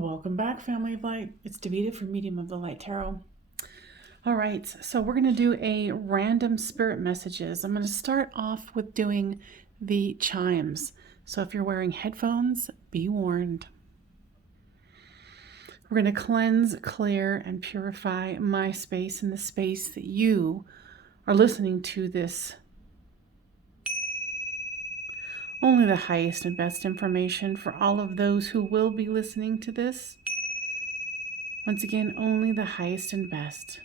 Welcome back, Family of Light. It's Davida from Medium of the Light Tarot. All right, so we're going to do a random spirit messages. I'm going to start off with doing the chimes. So if you're wearing headphones, be warned. We're going to cleanse, clear, and purify my space and the space that you are listening to this. Only the highest and best information for all of those who will be listening to this. Once again, only the highest and best.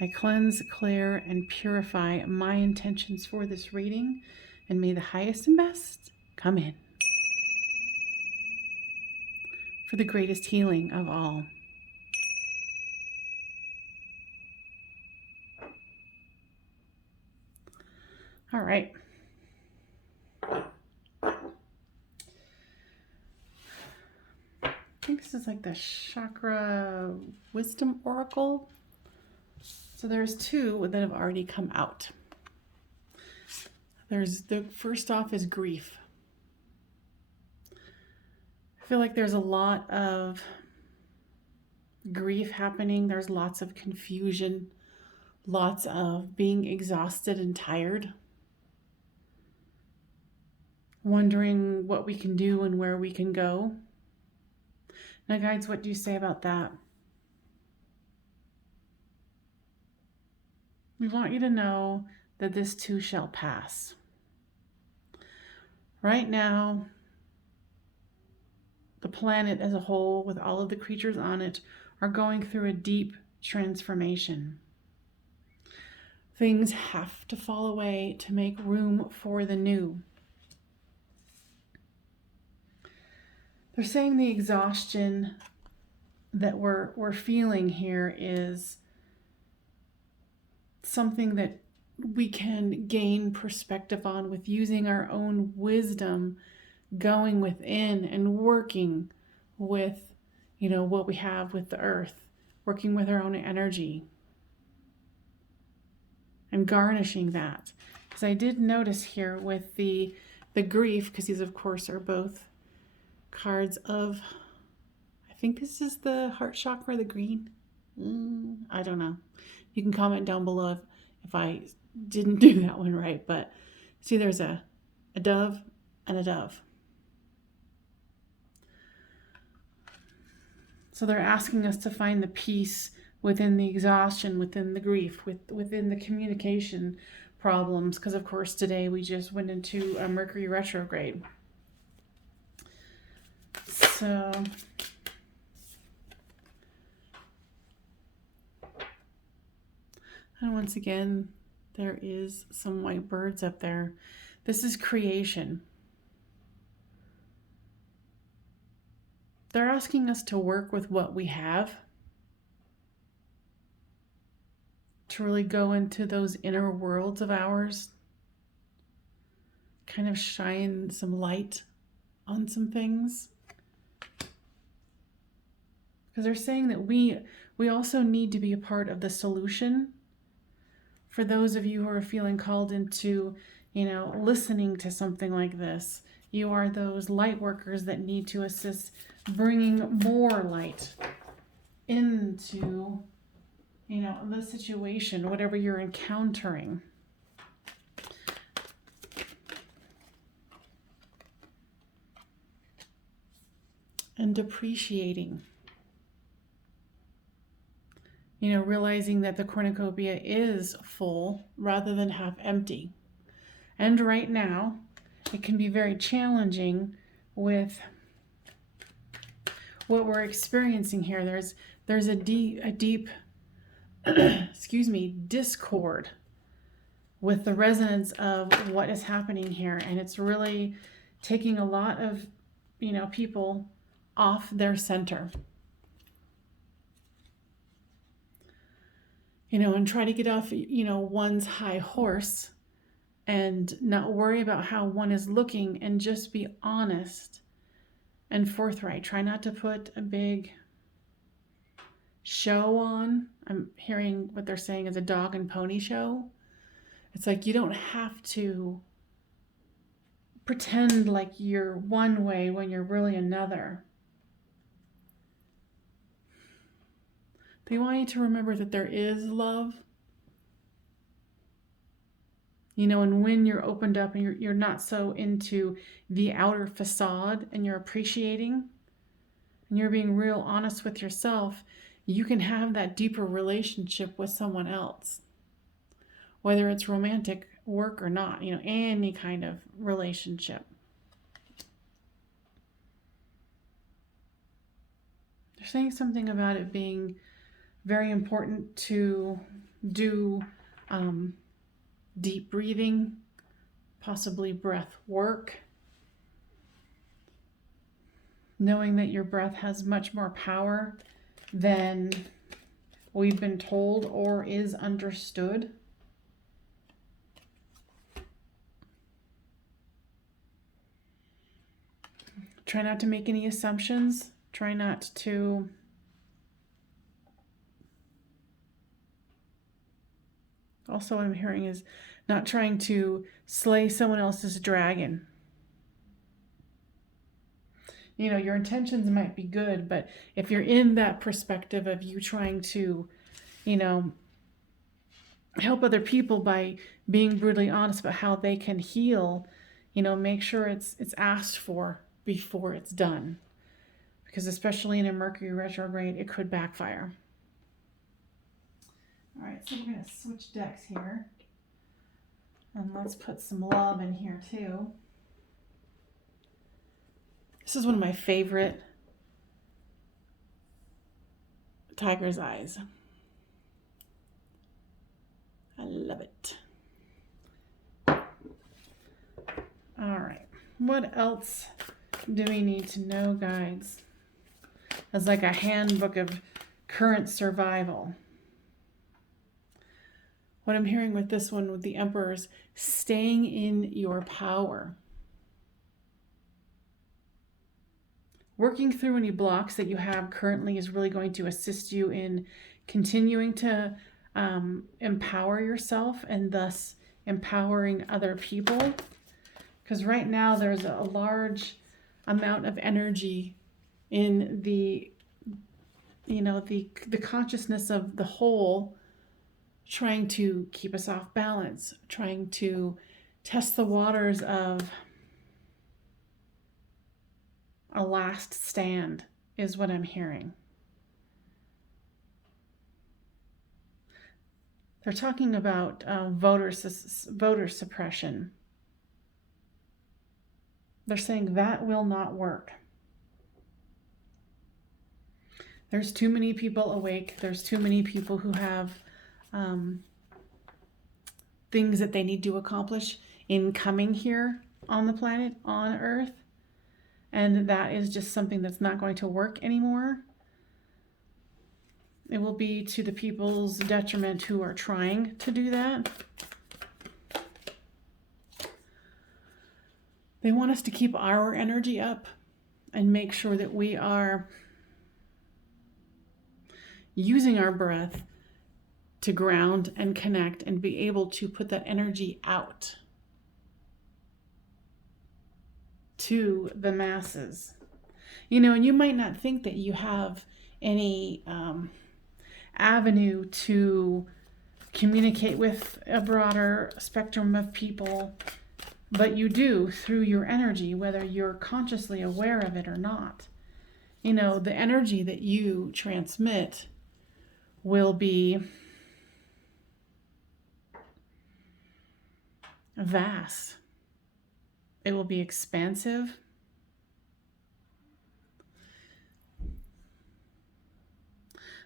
I cleanse, clear, and purify my intentions for this reading, and may the highest and best come in for the greatest healing of all. All right. I think this is like the Chakra Wisdom Oracle. So there's two that have already come out. There's the first off is grief. I feel like there's a lot of grief happening. There's lots of confusion, lots of being exhausted and tired, wondering what we can do and where we can go. Now, guides, what do you say about that? We want you to know that this too shall pass. Right now, the planet as a whole, with all of the creatures on it, are going through a deep transformation. Things have to fall away to make room for the new. They're saying the exhaustion that we're feeling here is something that we can gain perspective on with using our own wisdom, going within and working with, what we have with the earth, working with our own energy and garnishing that. Because I did notice here with the grief, because these of course are both cards of, I think this is the heart chakra, the green. I don't know. You can comment down below if I didn't do that one right, but see there's a dove and a dove. So they're asking us to find the peace within the exhaustion, within the grief, within the communication problems, because of course today we just went into a Mercury retrograde. So and once again, there is some white birds up there. This is creation. They're asking us to work with what we have, to really go into those inner worlds of ours, kind of shine some light on some things. Because they're saying that we also need to be a part of the solution. For those of you who are feeling called into, listening to something like this, you are those light workers that need to assist bringing more light into, the situation, whatever you're encountering. And appreciating. Realizing that the cornucopia is full rather than half empty. And right now, it can be very challenging with what we're experiencing here. There's a deep discord with the resonance of what is happening here, and it's really taking a lot of people off their center. And try to get off, one's high horse and not worry about how one is looking and just be honest and forthright. Try not to put a big show on. I'm hearing what they're saying is a dog and pony show. It's like you don't have to pretend like you're one way when you're really another. They want you to remember that there is love. And when you're opened up and you're not so into the outer facade and you're appreciating and you're being real honest with yourself, you can have that deeper relationship with someone else, whether it's romantic, work or not, any kind of relationship. They're saying something about it being very important to do deep breathing, possibly breath work, knowing that your breath has much more power than we've been told or is understood. Try not to make any assumptions. Try not to also what I'm hearing is not trying to slay someone else's dragon. Your intentions might be good, but if you're in that perspective of you trying to, help other people by being brutally honest about how they can heal, make sure it's asked for before it's done. Because especially in a Mercury retrograde, it could backfire. All right, so we're going to switch decks here. And let's put some love in here too. This is one of my favorite tiger's eyes. I love it. All right, what else do we need to know, guides? As like a handbook of current survival. What I'm hearing with this one with the Emperor is staying in your power. Working through any blocks that you have currently is really going to assist you in continuing to empower yourself and thus empowering other people. Because right now there's a large amount of energy in the consciousness of the whole, trying to keep us off balance, trying to test the waters of a last stand is what I'm hearing. They're talking about voter suppression. They're saying that will not work. There's too many people awake. There's too many people who have things that they need to accomplish in coming here on the planet, on Earth. And that is just something that's not going to work anymore. It will be to the people's detriment who are trying to do that. They want us to keep our energy up and make sure that we are using our breath to ground and connect and be able to put that energy out to the masses. And you might not think that you have any avenue to communicate with a broader spectrum of people, but you do through your energy, whether you're consciously aware of it or not. The energy that you transmit will be vast. It will be expansive.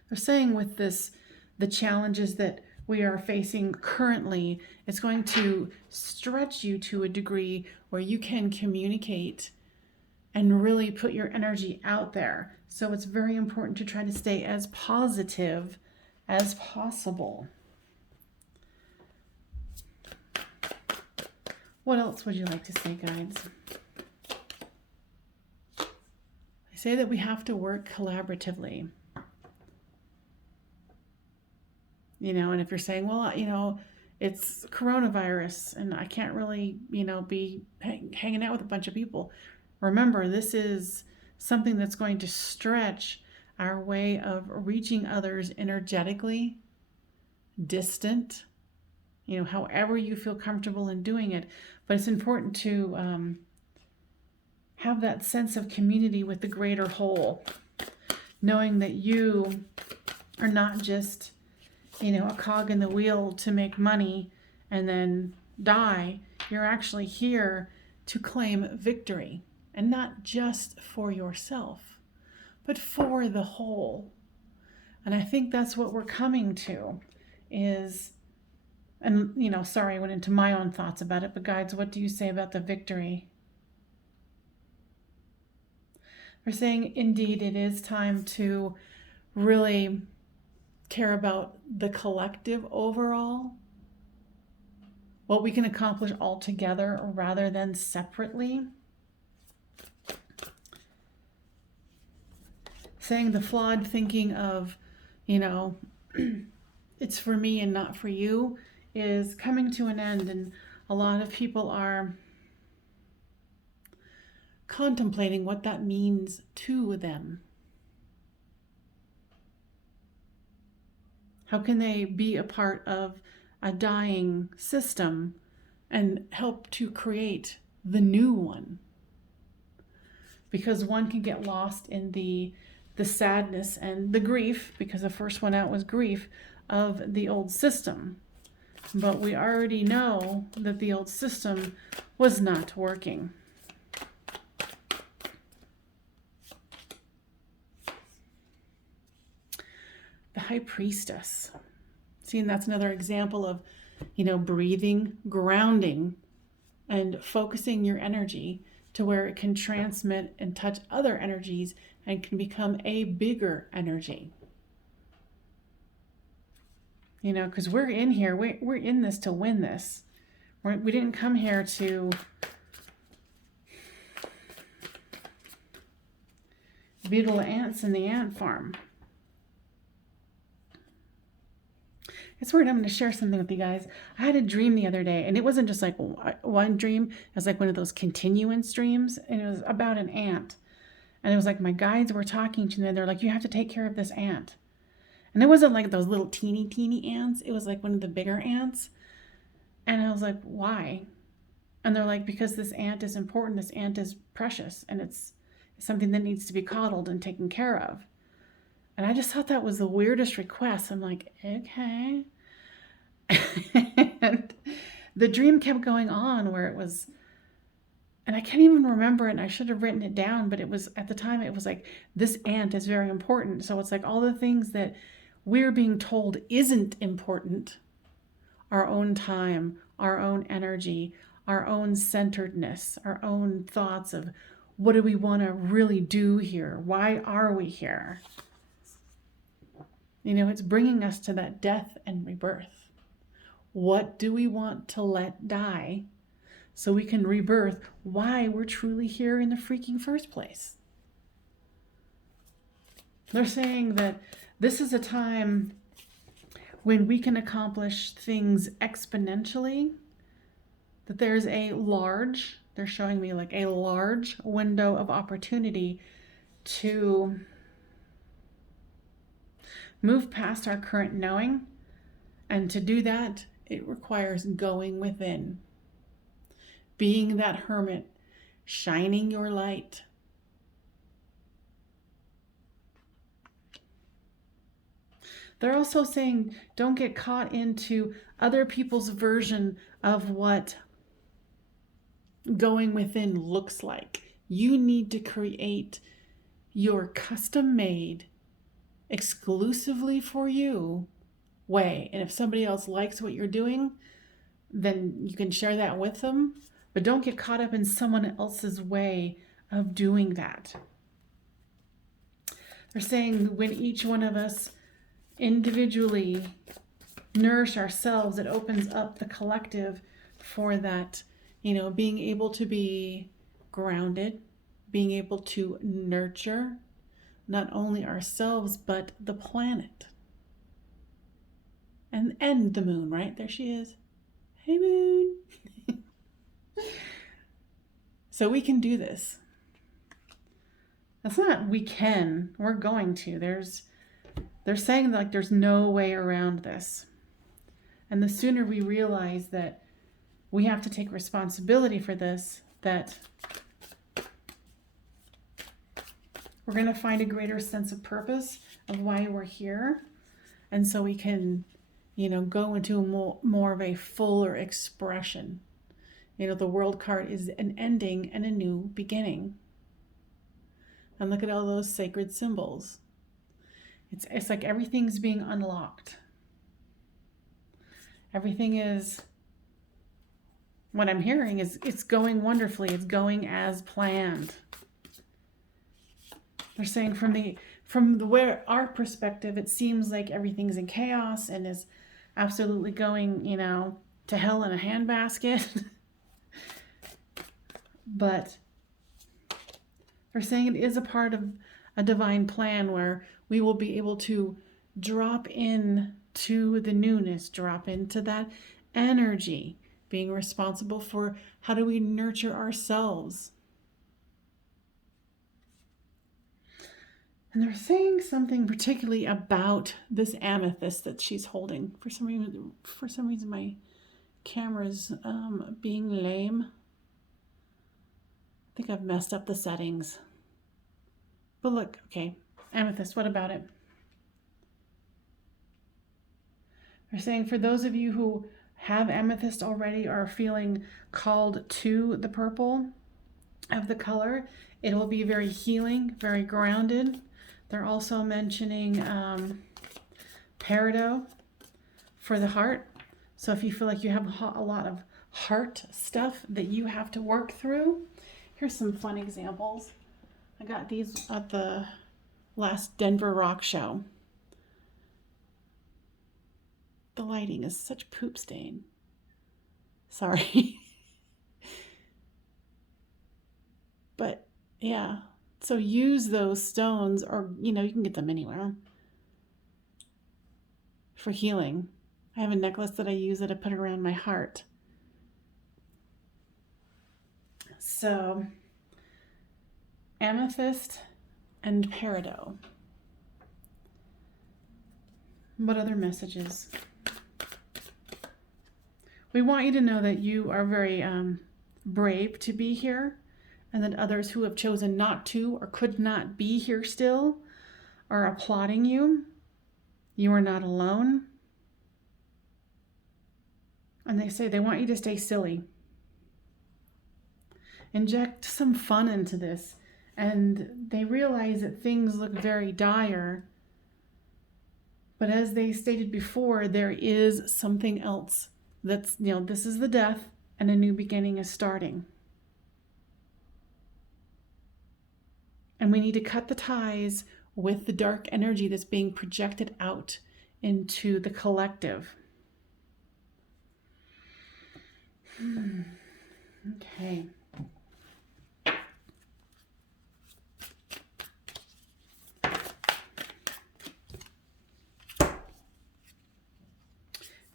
They're saying with this, the challenges that we are facing currently, it's going to stretch you to a degree where you can communicate and really put your energy out there. So it's very important to try to stay as positive as possible. What else would you like to say, guides? I say that we have to work collaboratively. And if you're saying, well, it's coronavirus and I can't really, be hanging out with a bunch of people. Remember, this is something that's going to stretch our way of reaching others energetically, distant, however you feel comfortable in doing it. But it's important to have that sense of community with the greater whole, knowing that you are not just, a cog in the wheel to make money and then die. You're actually here to claim victory, and not just for yourself, but for the whole. And I think that's what we're coming to is, and sorry, I went into my own thoughts about it, but guides, what do you say about the victory? We're saying, indeed, it is time to really care about the collective overall, what we can accomplish all together rather than separately. Saying the flawed thinking of, it's for me and not for you is coming to an end, and a lot of people are contemplating what that means to them. How can they be a part of a dying system and help to create the new one? Because one can get lost in the sadness and the grief, because the first one out was grief, of the old system. But we already know that the old system was not working. The High Priestess. See, and that's another example of, breathing, grounding, and focusing your energy to where it can transmit and touch other energies and can become a bigger energy. Because we're in here, we're in this to win this. We didn't come here to be little ants in the ant farm. It's weird. I'm going to share something with you guys. I had a dream the other day, and it wasn't just like one dream. It was like one of those continuance dreams, and it was about an ant. And it was like my guides were talking to me, and they're like, you have to take care of this ant. And it wasn't like those little teeny ants. It was like one of the bigger ants. And I was like, why? And they're like, because this ant is important. This ant is precious, and it's something that needs to be coddled and taken care of. And I just thought that was the weirdest request. I'm like, okay. And the dream kept going on where it was, and I can't even remember it, and I should have written it down, but it was, at the time, it was like, this ant is very important. So it's like all the things that we're being told isn't important, our own time, our own energy, our own centeredness, our own thoughts of what do we want to really do here? Why are we here? It's bringing us to that death and rebirth. What do we want to let die so we can rebirth why we're truly here in the freaking first place? They're saying that this is a time when we can accomplish things exponentially, that there's they're showing me like a large window of opportunity to move past our current knowing. And to do that, it requires going within, being that hermit, shining your light. They're also saying, don't get caught into other people's version of what going within looks like. You need to create your custom-made, exclusively for you way. And if somebody else likes what you're doing, then you can share that with them. But don't get caught up in someone else's way of doing that. They're saying when each one of us individually nourish ourselves, it opens up the collective for that, being able to be grounded, being able to nurture not only ourselves, but the planet. And the moon, right? There she is. Hey, moon. So we can do this. That's not we can. We're going to. They're saying that, like, there's no way around this. And the sooner we realize that we have to take responsibility for this, that we're going to find a greater sense of purpose of why we're here. And so we can, go into more of a fuller expression. The World card is an ending and a new beginning. And look at all those sacred symbols. It's like everything's being unlocked. Everything is, what I'm hearing is, it's going wonderfully. It's going as planned. They're saying from where our perspective, it seems like everything's in chaos and is absolutely going, to hell in a handbasket. But they're saying it is a part of a divine plan where we will be able to drop in to the newness, drop into that energy, being responsible for how do we nurture ourselves. And they're saying something particularly about this amethyst that she's holding. For some reason my camera's being lame. I think I've messed up the settings. But look, okay, amethyst, what about it? They're saying for those of you who have amethyst already or are feeling called to the purple of the color, it will be very healing, very grounded. They're also mentioning peridot for the heart. So if you feel like you have a lot of heart stuff that you have to work through, here's some fun examples. I got these at the last Denver Rock Show. The lighting is such poop stain. Sorry. But yeah, so use those stones, or you can get them anywhere, for healing. I have a necklace that I use that I put around my heart. So amethyst and peridot. What other messages? We want you to know that you are very brave to be here, and that others who have chosen not to or could not be here still are applauding you. You are not alone. And they say they want you to stay silly. Inject some fun into this. And they realize that things look very dire. But as they stated before, there is something else. That's, this is the death and a new beginning is starting. And we need to cut the ties with the dark energy that's being projected out into the collective. Okay.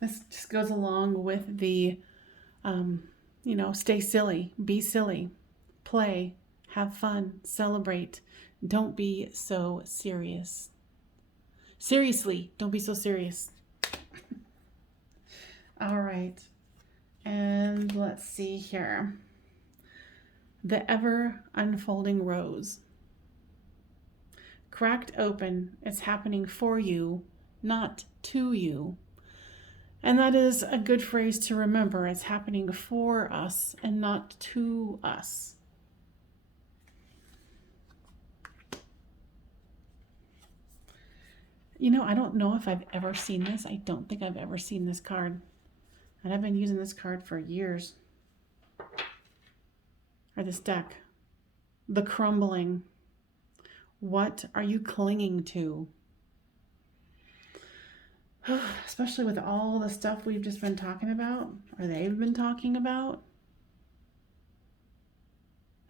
This just goes along with the, stay silly, be silly, play, have fun, celebrate. Don't be so serious. Seriously, don't be so serious. All right. And let's see here. The ever unfolding rose. Cracked open, it's happening for you, not to you. And that is a good phrase to remember. It's happening for us and not to us. I don't know if I've ever seen this. I don't think I've ever seen this card. And I've been using this card for years. Or this deck. The crumbling. What are you clinging to? Especially with all the stuff we've just been talking about, or they've been talking about.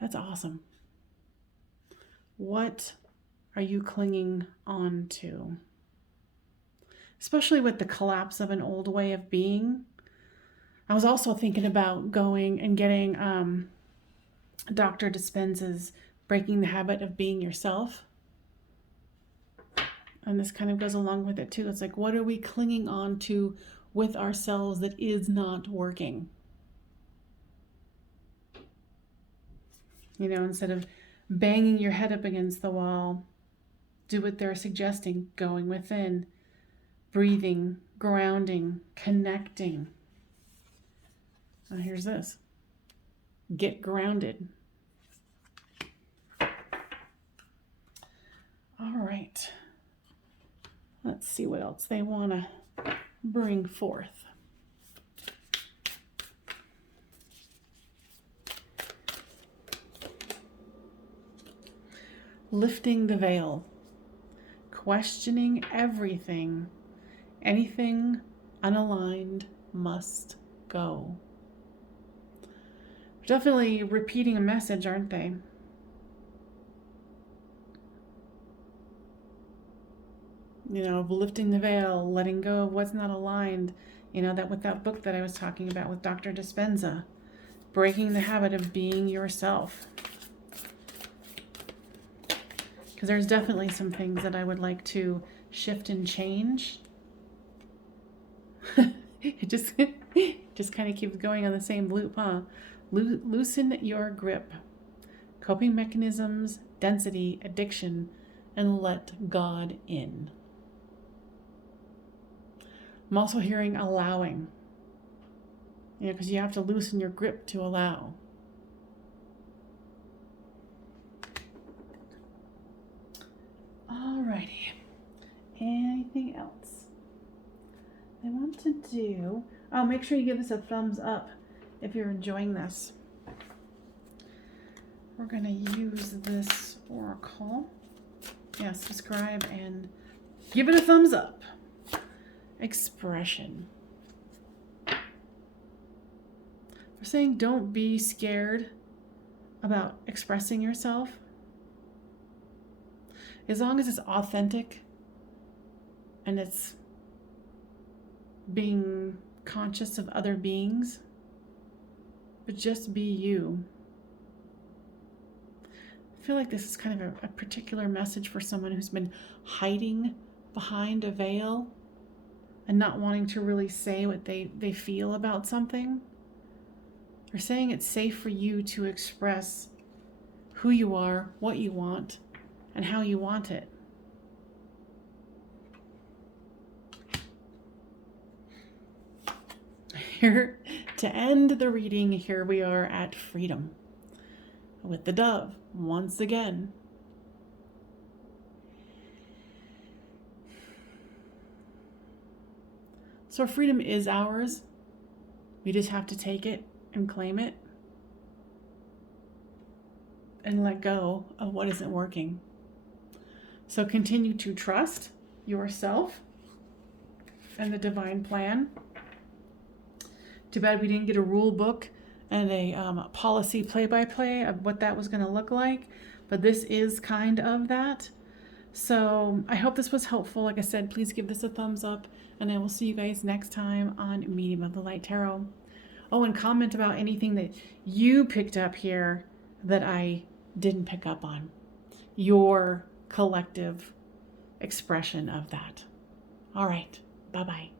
That's awesome. What are you clinging on to? Especially with the collapse of an old way of being. I was also thinking about going and getting Dr. Dispenza's breaking the habit of being yourself. And this kind of goes along with it too. It's like, what are we clinging on to with ourselves that is not working? You know, instead of banging your head up against the wall, do what they're suggesting, going within, breathing, grounding, connecting. Now here's this. Get grounded. All right. Let's see what else they want to bring forth. Lifting the veil. Questioning everything. Anything unaligned must go. Definitely repeating a message, aren't they? You know, of lifting the veil, letting go of what's not aligned. You know, that with that book that I was talking about with Dr. Dispenza, breaking the habit of being yourself. Because there's definitely some things that I would like to shift and change. It just kind of keeps going on the same loop, huh? Loosen your grip. Coping mechanisms, density, addiction, and let God in. I'm also hearing allowing. You know, because you have to loosen your grip to allow. Alrighty. Anything else I want to do? Oh, make sure you give us a thumbs up if you're enjoying this. We're going to use this oracle. Yeah, subscribe and give it a thumbs up. Expression. We're saying don't be scared about expressing yourself. As long as it's authentic and it's being conscious of other beings, but just be you. I feel like this is kind of a particular message for someone who's been hiding behind a veil and not wanting to really say what they feel about something. They're saying it's safe for you to express who you are, what you want, and how you want it. Here, to end the reading, here we are at freedom with the dove once again. So freedom is ours. We just have to take it and claim it and let go of what isn't working. So continue to trust yourself and the divine plan. Too bad we didn't get a rule book and a policy play-by-play of what that was going to look like, but this is kind of that. So I hope this was helpful. Like I said, please give this a thumbs up, and I will see you guys next time on Medium of the Light Tarot. Oh, and comment about anything that you picked up here that I didn't pick up on. Your collective expression of that. All right. Bye-bye.